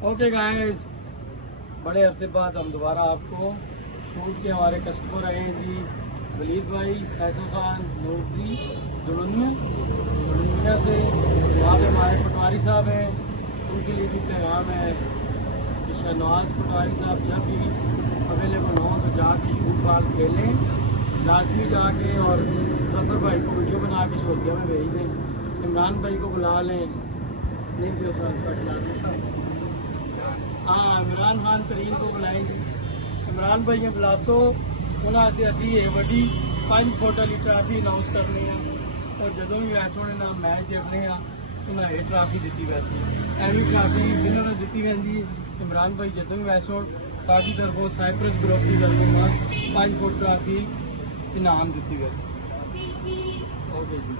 Okay guys, بڑے عرصے بعد ہم دوبارہ آپ کو شوٹ کے ہمارے کسٹمر آئے ہیں جی، ولید بھائی، فیصل خان، نوردی دلنیا سے، وہاں پہ ہمارے پٹواری صاحب ہیں، ان کے لیے بھی پیغام ہے کہ شہنواز پٹواری صاحب جب بھی اویلیبل ہوں تو جا کے شوٹ بال کھیلیں، لازمی جا کے، اور ظفر بھائی کو ویڈیو بنا کے شوقیہ میں بھیج دیں، عمران بھائی کو بلا لیں، نہیں تو ہاں عمران خان کریم کو بلائیں گے، عمران بھائی نے بلاسو انہوں سے اسی ہے وڈی 5 فٹ والی ٹرافی اناؤنس کرنی ہے، اور جدوں بھی ویسے ہونے نہ میچ دیکھنے ہیں انہیں یہ ٹرافی دیتی ویسے ایوی ٹرافی جنہوں نے دیتی وی عمران بھائی جدوں بھی ویسے ہو ساتھی طرفوں سائپرس گروپ کی طرفوں 5 فٹ ٹرافی انعام دیتی ویسے. اوکے جی.